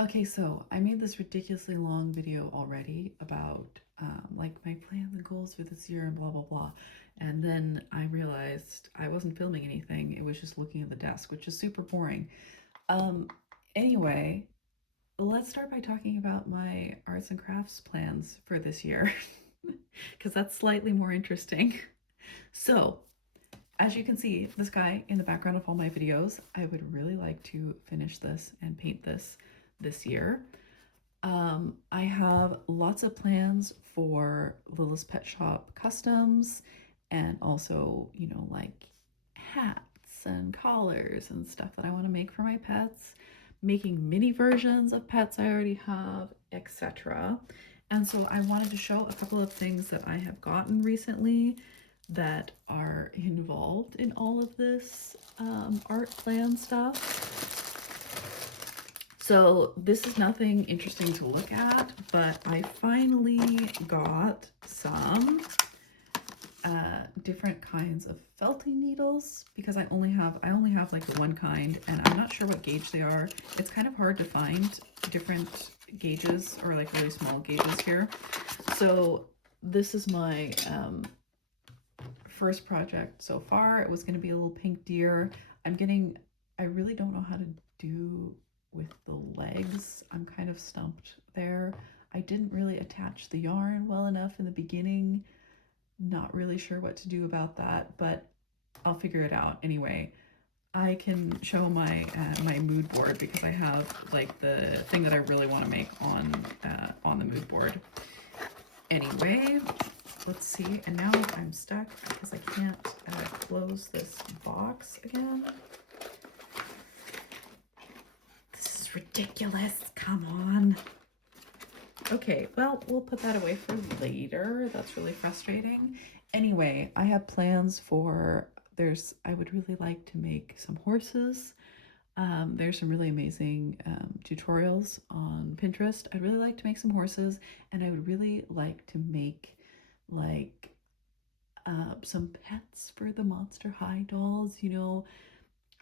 Okay, so I made this ridiculously long video already about like my plans and goals for this year and blah blah blah. And then I realized I wasn't filming anything. It was just looking at the desk, which is super boring. Um anyway, let's start by talking about my arts and crafts plans for this year because that's slightly more interesting. So, as you can see, this guy in the background of all my videos, I would really like to finish this and paint this year. I have lots of plans for Little's Pet Shop customs and also, like hats and collars and stuff that I want to make for my pets, making mini versions of pets I already have, etc. And so I wanted to show a couple of things that I have gotten recently that are involved in all of this art plan stuff. So this is nothing interesting to look at, but I finally got some different kinds of felting needles because I only have like the one kind, and I'm not sure what gauge they are. It's kind of hard to find different gauges or like really small gauges here. So this is my first project so far. It was going to be a little pink deer. I really don't know how to do with the legs. I'm kind of stumped there. I didn't really attach the yarn well enough in the beginning. Not really sure what to do about that, but I'll figure it out anyway. I can show my mood board because I have like the thing that I really want to make on the mood board. Anyway, let's see. And now I'm stuck because I can't close this box again. This is ridiculous. Come on. Okay, well, we'll put that away for later. That's really frustrating. Anyway, I have plans for I would really like to make some horses. There's some really amazing tutorials on Pinterest. I'd really like to make some horses, and I would really like to make like some pets for the Monster High dolls.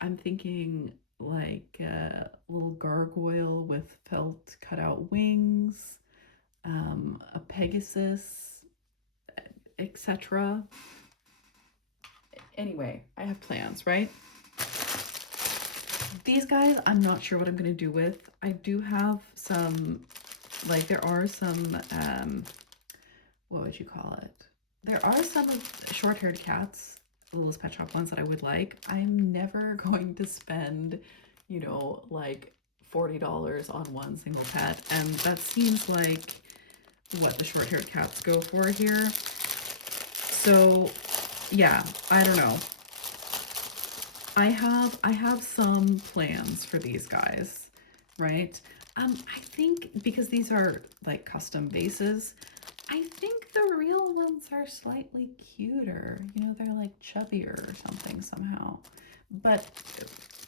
I'm thinking like a little gargoyle with felt cutout wings, a Pegasus, etc. Anyway, I have plans, right? These guys, I'm not sure what I'm going to do with. I do have some, like, there are some, what would you call it? There are some of short-haired cats, Little's Pet Shop ones that I would like. I'm never going to spend, like $40 on one single pet, and that seems like what the short-haired cats go for here. So, yeah, I don't know. I have some plans for these guys, right? I think because these are like custom bases, I think the real ones are slightly cuter. They're like chubbier or something somehow. But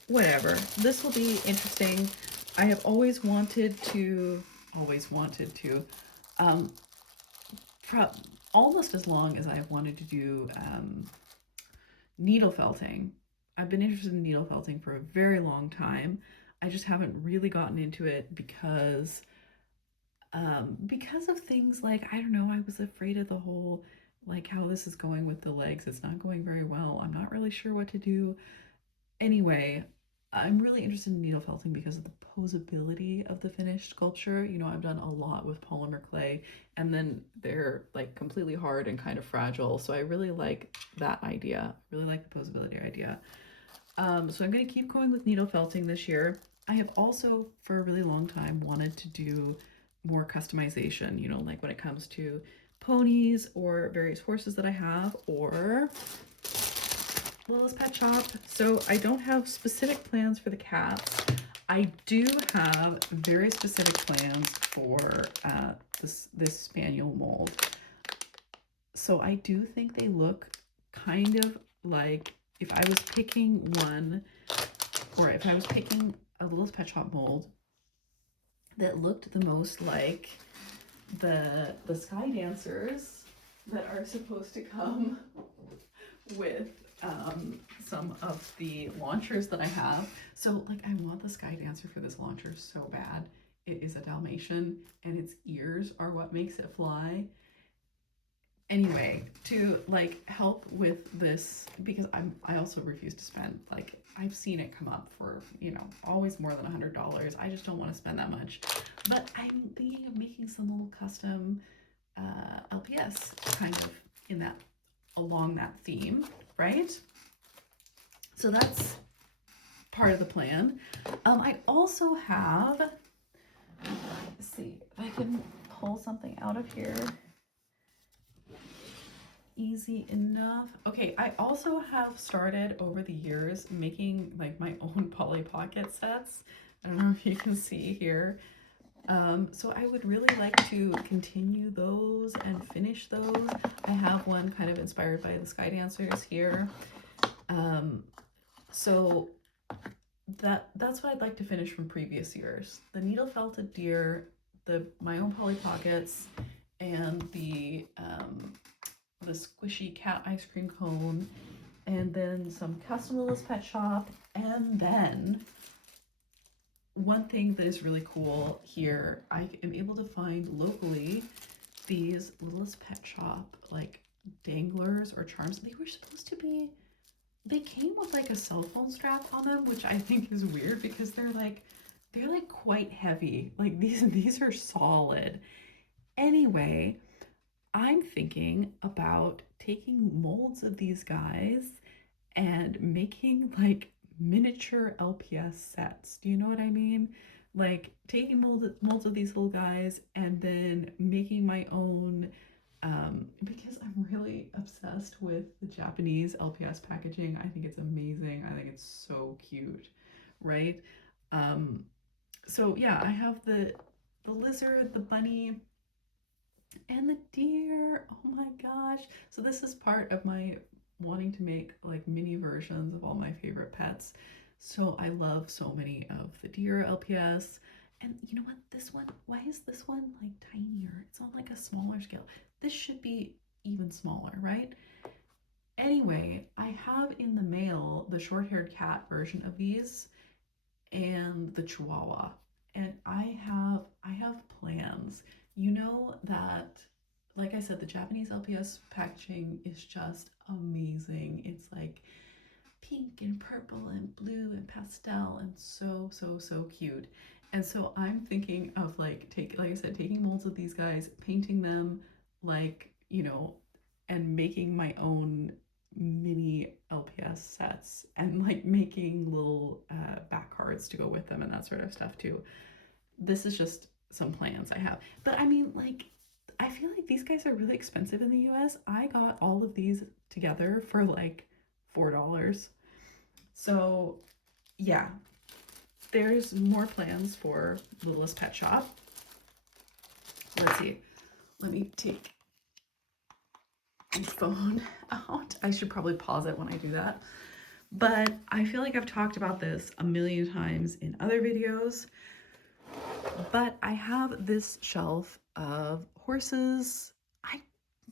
whatever. This will be interesting. I have always wanted to, um, almost as long as I have wanted to do needle felting. I've been interested in needle felting for a very long time. I just haven't really gotten into it because of things like, I don't know, I was afraid of the whole, like, how this is going with the legs. It's not going very well. I'm not really sure what to do. Anyway, I'm really interested in needle felting because of the posability of the finished sculpture. I've done a lot with polymer clay, and then they're like completely hard and kind of fragile. So I really like that idea. I really like the posability idea. So I'm going to keep going with needle felting this year. I have also, for a really long time, wanted to do more customization, like when it comes to ponies or various horses that I have, or Little's Pet Shop. So I don't have specific plans for the cats. I do have very specific plans for this spaniel mold. So I do think they look kind of like, if I was picking one, or if I was picking a Little's Pet Shop mold that looked the most like the Sky Dancers that are supposed to come with some of the launchers that I have. So like, I want the Sky Dancer for this launcher so bad. it is a Dalmatian and its ears are what makes it fly. Anyway, to like help with this, because I also refuse to spend, like, I've seen it come up for, always more than $100. I just don't want to spend that much. But I'm thinking of making some little custom LPS kind of in that, along that theme, right? So that's part of the plan. I also have, let's see if I can pull something out of here easy enough. Okay, I also have started over the years making like my own Polly Pocket sets. I don't know if you can see here. So I would really like to continue those and finish those. I have one kind of inspired by the Sky Dancers here. So that's what I'd like to finish from previous years. The needle felted deer, my own Polly Pockets, and the squishy cat ice cream cone, and then some custom Little's Pet Shop, and then one thing that is really cool here, I am able to find locally these Little's Pet Shop like danglers or charms. They were supposed to be, they came with like a cell phone strap on them, which I think is weird because they're like quite heavy. Like these are solid. Anyway, I'm thinking about taking molds of these guys and making like miniature LPS sets. Do you know what I mean? Like taking molds of these little guys and then making my own, because I'm really obsessed with the Japanese LPS packaging. I think it's amazing. I think it's so cute, right? Um, so yeah, I have the lizard, the bunny, and the deer. Oh my gosh. So this is part of my wanting to make like mini versions of all my favorite pets. So I love so many of the deer LPS. And you know what? This one, why is this one like tinier? It's on like a smaller scale. This should be even smaller, right? Anyway, I have in the mail the short-haired cat version of these and the Chihuahua. And I have plans. You know that, like I said, the Japanese LPS packaging is just amazing. It's like pink and purple and blue and pastel and so so so cute. And so I'm thinking of like I said, taking molds of these guys, painting them like, and making my own mini LPS sets and like making little back cards to go with them and that sort of stuff too. This is just some plans I have. But I mean, like, I feel like these guys are really expensive in the US. I got all of these together for like $4. So, yeah, there's more plans for Littlest Pet Shop. Let's see. Let me take my phone out. I should probably pause it when I do that. But I feel like I've talked about this a million times in other videos. But I have this shelf of horses. I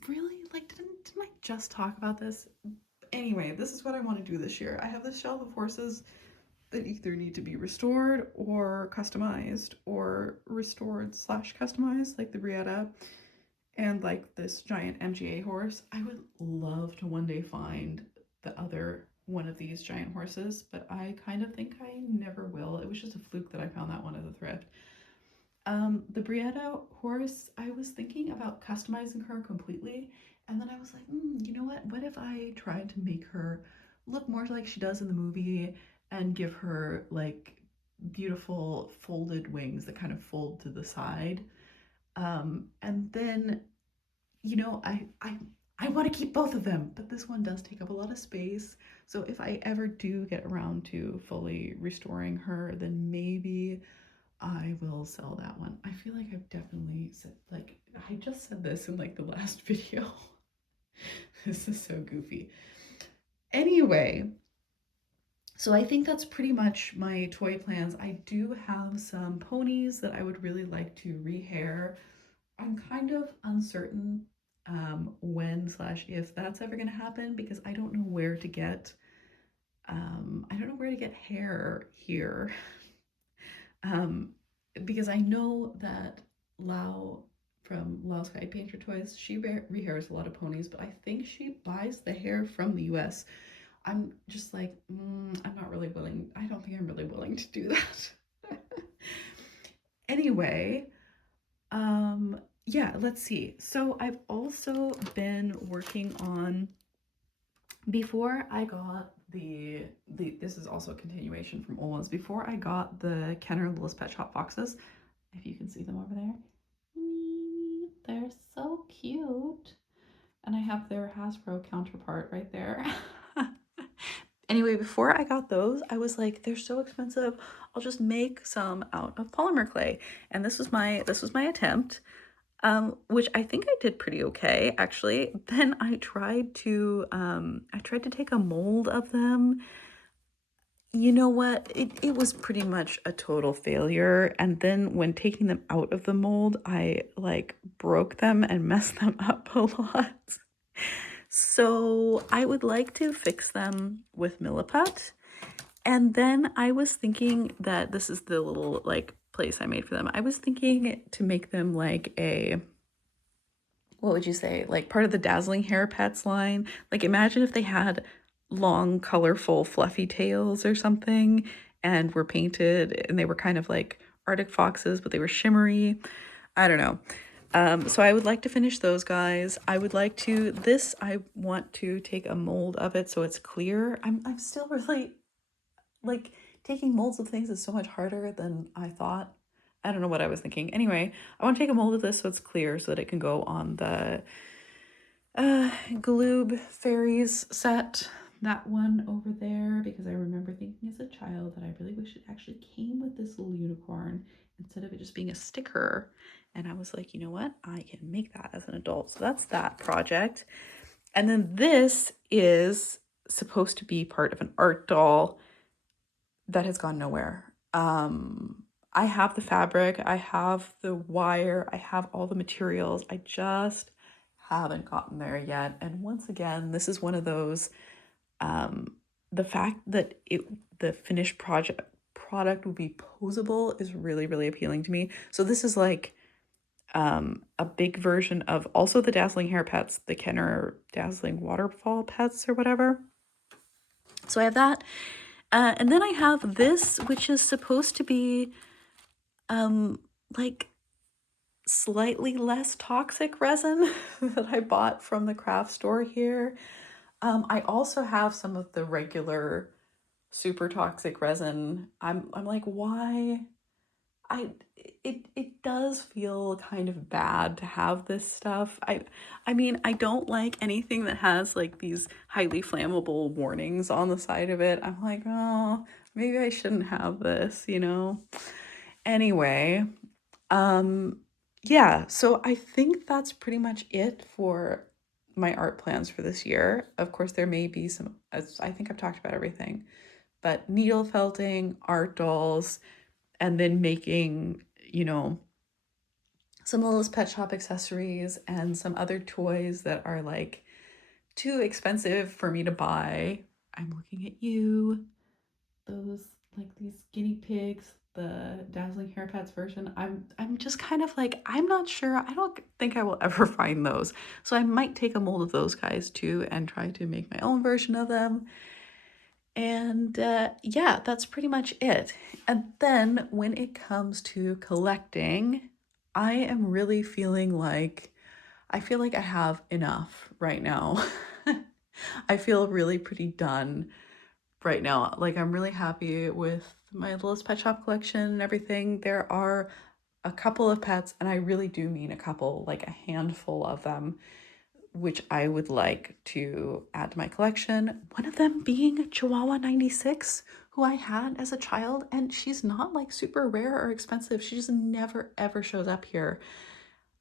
really like, didn't I just talk about this? Anyway, this is what I want to do this year. I have this shelf of horses that either need to be restored or customized, or restored slash customized, like the Brietta and like this giant MGA horse. I would love to one day find the other one of these giant horses, but I kind of think I never will. It was just a fluke that I found that one at the thrift. The Brietta horse, I was thinking about customizing her completely, and then I was like, you know what? What if I tried to make her look more like she does in the movie and give her like beautiful folded wings that kind of fold to the side? And then, I want to keep both of them, but this one does take up a lot of space. So if I ever do get around to fully restoring her, then maybe I will sell that one. I feel like I've definitely said, like, I just said this in like the last video. This is so goofy. Anyway, so I think that's pretty much my toy plans. I do have some ponies that I would really like to rehair. I'm kind of uncertain when slash if that's ever going to happen because I don't know where to get hair here. because I know that Lau from Lau Sky Painter Toys, she rehairs a lot of ponies, but I think she buys the hair from the US. I'm just like, I'm not really willing. I don't think I'm really willing to do that. Anyway, yeah, let's see. So I've also been working on, before I got the this is also a continuation from old ones. Before I got the Kenner Littlest Pet Shop boxes, if you can see them over there, they're so cute. And I have their Hasbro counterpart right there. Anyway, before I got those, I was like, they're so expensive. I'll just make some out of polymer clay. And this was my attempt, which I think I did pretty okay, actually. Then I tried to take a mold of them. You know what? It was pretty much a total failure. And then when taking them out of the mold, I like broke them and messed them up a lot. So I would like to fix them with Milliput. And then I was thinking that this is the little like place I made for them. I was thinking to make them like a, what would you say, like part of the Dazzling Hair Pets line. Like imagine if they had long, colorful, fluffy tails or something and were painted and they were kind of like Arctic foxes, but they were shimmery. I don't know. So I would like to finish those guys. I would like to, I want to take a mold of it so it's clear. I'm still really, like, taking molds of things is so much harder than I thought. I don't know what I was thinking. Anyway, I want to take a mold of this so it's clear so that it can go on the Gloob Fairies set. That one over there, because I remember thinking as a child that I really wish it actually came with this little unicorn instead of it just being a sticker. And I was like, you know what? I can make that as an adult. So that's that project. And then this is supposed to be part of an art doll that has gone nowhere. I have the fabric, I have the wire, I have all the materials. I just haven't gotten there yet. And once again, this is one of those, the fact that the finished product would be posable is really, really appealing to me. So this is like a big version of also the Dazzling Hair Pets, the Kenner Dazzling Waterfall Pets or whatever. So I have that. And then I have this, which is supposed to be like slightly less toxic resin that I bought from the craft store here. I also have some of the regular super toxic resin. I'm like, why? It does feel kind of bad to have this stuff. I mean, I don't like anything that has like these highly flammable warnings on the side of it. I'm like, oh, maybe I shouldn't have this, you know? Anyway, um, yeah, so I think that's pretty much it for my art plans for this year. Of course, there may be some, as I think I've talked about everything, but needle felting, art dolls, and then making, you know, some Littlest Pet Shop accessories and some other toys that are like too expensive for me to buy. I'm looking at you. Those, like these guinea pigs, the Dazzling Hair Pets version. I'm just kind of like, I'm not sure. I don't think I will ever find those. So I might take a mold of those guys too and try to make my own version of them. And yeah, that's pretty much it. And then when it comes to collecting, I am really feeling like I feel like I have enough right now. I feel really pretty done right now. Like I'm really happy with my Littlest Pet Shop collection and everything. There are a couple of pets, and I really do mean a couple, like a handful of them, which I would like to add to my collection. One of them being Chihuahua 96, who I had as a child, and she's not like super rare or expensive. She just never ever shows up here.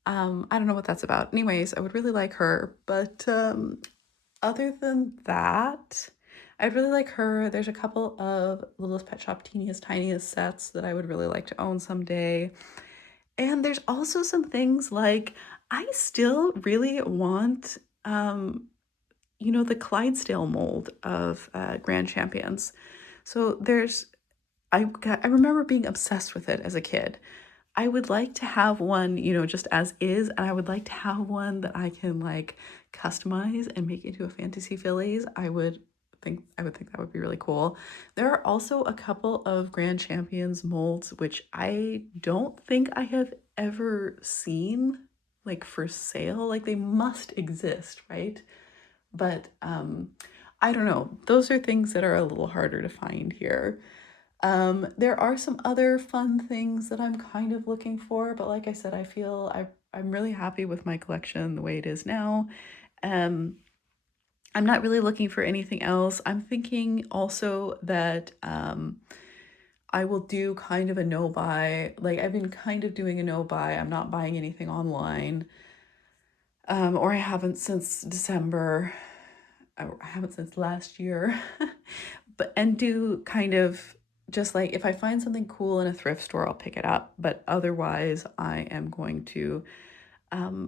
I don't know what that's about. Anyways, I would really like her, but other than that, I'd really like her. There's a couple of Littlest Pet Shop Teeniest Tiniest sets that I would really like to own someday. And there's also some things like I still really want, the Clydesdale mold of Grand Champions. So there's I remember being obsessed with it as a kid. I would like to have one, just as is, and I would like to have one that I can like customize and make into a fantasy fillies. I would think that would be really cool. There are also a couple of Grand Champions molds which I don't think I have ever seen like for sale. Like they must exist, right? But I don't know. Those are things that are a little harder to find here. There are some other fun things that I'm kind of looking for, but like I said, I'm really happy with my collection the way it is now. Um, I'm not really looking for anything else. I'm thinking also that I will do kind of a no buy. Like I've been kind of doing a no buy. I'm not buying anything online. Or I haven't since December. I haven't since last year. But and do kind of just like if I find something cool in a thrift store, I'll pick it up. But otherwise, I am going to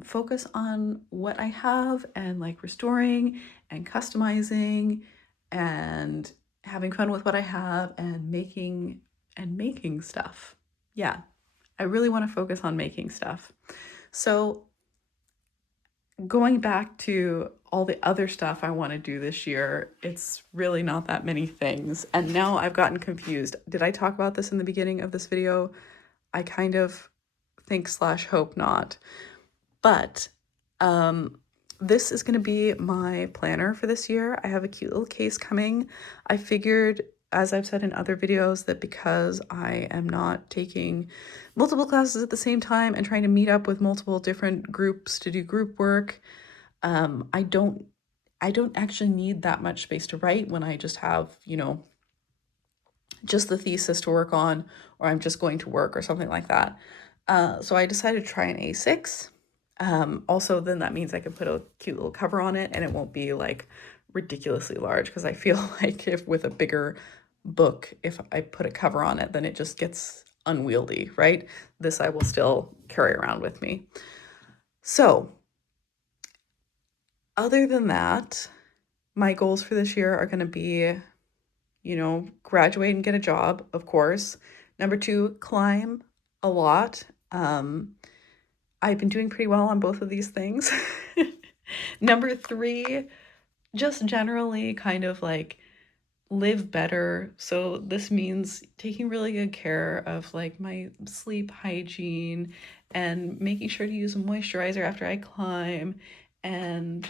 focus on what I have and like restoring and customizing and having fun with what I have and making stuff. Yeah, I really want to focus on making stuff. So going back to all the other stuff I want to do this year, it's really not that many things. And now I've gotten confused. Did I talk about this in the beginning of this video? I kind of think slash hope not. But this is going to be my planner for this year. I have a cute little case coming. I figured, as I've said in other videos, that because I am not taking multiple classes at the same time and trying to meet up with multiple different groups to do group work, I don't actually need that much space to write when I just have, just the thesis to work on, or I'm just going to work or something like that. So I decided to try an A6. Also, then that means I can put a cute little cover on it and it won't be like ridiculously large because I feel like if with a bigger book, if I put a cover on it, then it just gets unwieldy, right? This I will still carry around with me. So, other than that, my goals for this year are going to be, graduate and get a job, of course. Number 2, climb a lot. I've been doing pretty well on both of these things. Number 3, just generally kind of like live better. So this means taking really good care of like my sleep hygiene and making sure to use a moisturizer after I climb. And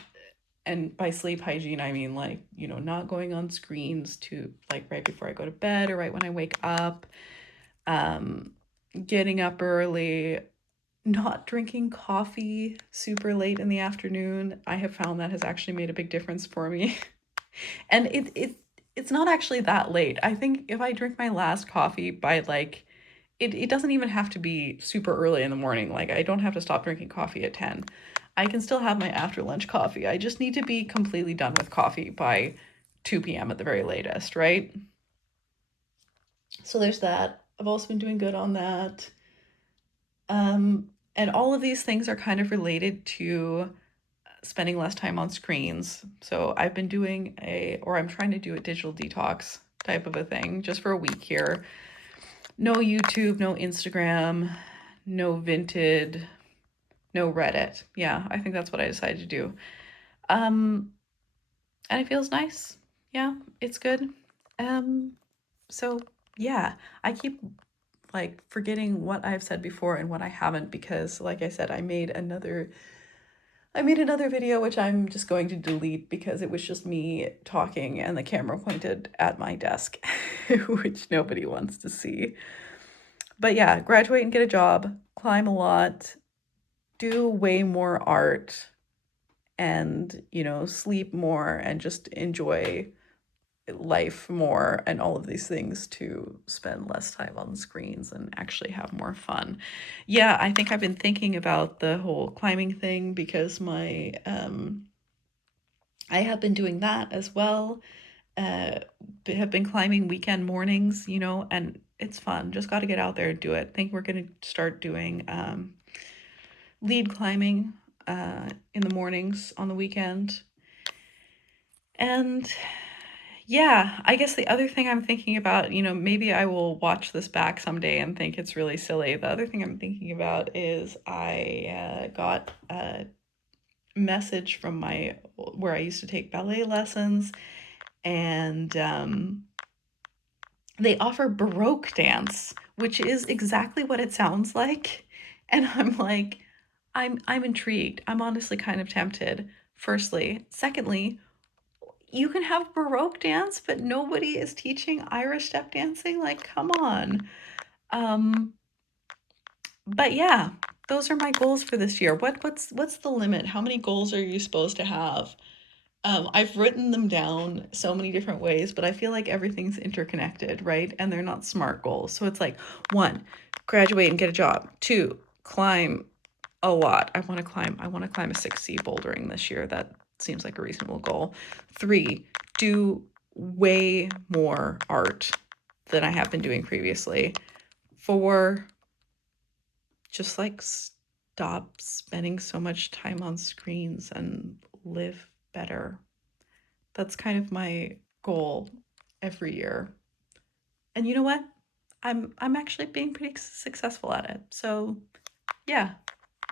by sleep hygiene, I mean like, not going on screens to like right before I go to bed or right when I wake up. Getting up early, not drinking coffee super late in the afternoon. I have found that has actually made a big difference for me. And it's not actually that late. I think if I drink my last coffee by like it doesn't even have to be super early in the morning. Like I don't have to stop drinking coffee at 10. I can still have my after lunch coffee. I just need to be completely done with coffee by 2 p.m. at the very latest, right? So there's that. I've also been doing good on that. And all of these things are kind of related to spending less time on screens. So I've been doing I'm trying to do a digital detox type of a thing just for a week here. No YouTube, no Instagram, no Vinted, no Reddit. Yeah, I think that's what I decided to do. And it feels nice. Yeah, it's good. Um, so yeah, I keep like forgetting what I've said before and what I haven't because like I said, I made another video which I'm just going to delete because it was just me talking and the camera pointed at my desk, which nobody wants to see. But yeah, graduate and get a job, climb a lot, do way more art, and, sleep more and just enjoy life more and all of these things to spend less time on screens and actually have more fun. Yeah, I think I've been thinking about the whole climbing thing because I have been doing that as well. Uh, have been climbing weekend mornings, and it's fun. Just got to get out there and do it. I think we're going to start doing lead climbing in the mornings on the weekend. And Yeah, I guess the other thing I'm thinking about, maybe I will watch this back someday and think it's really silly. The other thing I'm thinking about is I got a message from my where I used to take ballet lessons, and they offer Baroque dance, which is exactly what it sounds like. And I'm like, I'm intrigued. I'm honestly kind of tempted. Firstly, secondly, you can have Baroque dance, but nobody is teaching Irish step dancing. Like, come on. Um, but yeah, those are my goals for this year. What's the limit? How many goals are you supposed to have? I've written them down so many different ways, but I feel like everything's interconnected, right? And they're not SMART goals. So it's like, one, graduate and get a job. Two, climb a lot. I want to climb a 6C bouldering this year. That seems like a reasonable goal. Three, do way more art than I have been doing previously. Four, just like stop spending so much time on screens and live better. That's kind of my goal every year. And you know what? I'm actually being pretty successful at it. So, yeah,